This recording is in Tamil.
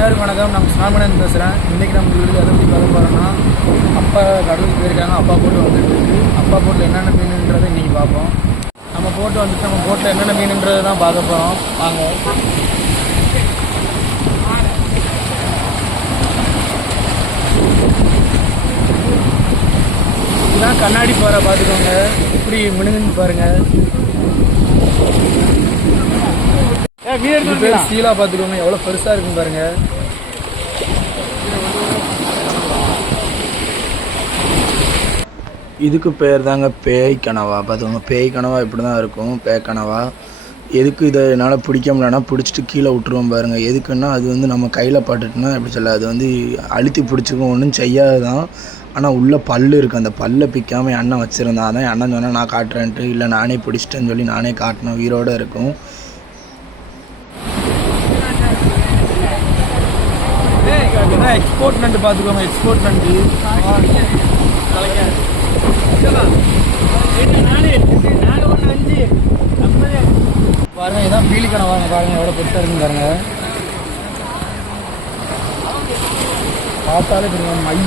அனைவருக்கும் வணக்கம். நம்ம சாமணன் பேசுகிறேன். இன்றைக்கி நம்ம வீட்டில் எதை பற்றி பார்க்க போகிறோம்னா, அப்பா கடலுக்கு போயிருக்காங்க. அப்பா போட்டு வந்துட்டு இருக்கு. அப்பா போட்டில் என்னென்ன மீனுன்றதை இன்றைக்கி பார்ப்போம். நம்ம போட்டு வந்துட்டு நம்ம போட்டில் என்னென்ன மீனுன்றதை தான் பார்க்க போகிறோம். வாங்க. இதுதான் கண்ணாடி பாறை, பார்த்துக்கோங்க. இப்படி மினுங்குன்னு பாருங்கள். சீலா பார்த்துக்கோங்க, எவ்வளோ பெருசாக இருக்குன்னு பாருங்கள். இதுக்கு பேர் தாங்க பேய் கனவா. பார்த்துக்கோங்க, பேய் கனவா இப்படி தான் இருக்கும். பேய் கனவா எதுக்கு இதை என்னால் பிடிக்க முடியலன்னா பிடிச்சிட்டு கீழே விட்டுருவோம் பாருங்கள். எதுக்குன்னா அது வந்து நம்ம கையில் பட்டுட்டுனா எப்படி சொல்ல, அது வந்து அழுத்தி பிடிச்சிக்கும், ஒன்றும் செய்யாது தான். ஆனால் உள்ளே பல் இருக்குது. அந்த பல்லை பிக்காமல் என் அண்ணன் வச்சுருந்தான். அதான் என் அண்ணன் சொன்னால் நான் காட்டுறேன்ட்டு, இல்லை நானே பிடிச்சிட்டேன்னு சொல்லி நானே காட்டினேன். உயிரோடு இருக்கும். எக்ஸ்போர்ட் நண்டு பார்த்துக்கோங்க. எக்ஸ்போர்ட் நண்டு பாருங்க. இதான் பீலி கனவாங்க. பாருங்க எவ்வளோ பெருசாக இருக்குன்னு பாருங்க. பார்த்தாலே தெரியும். மை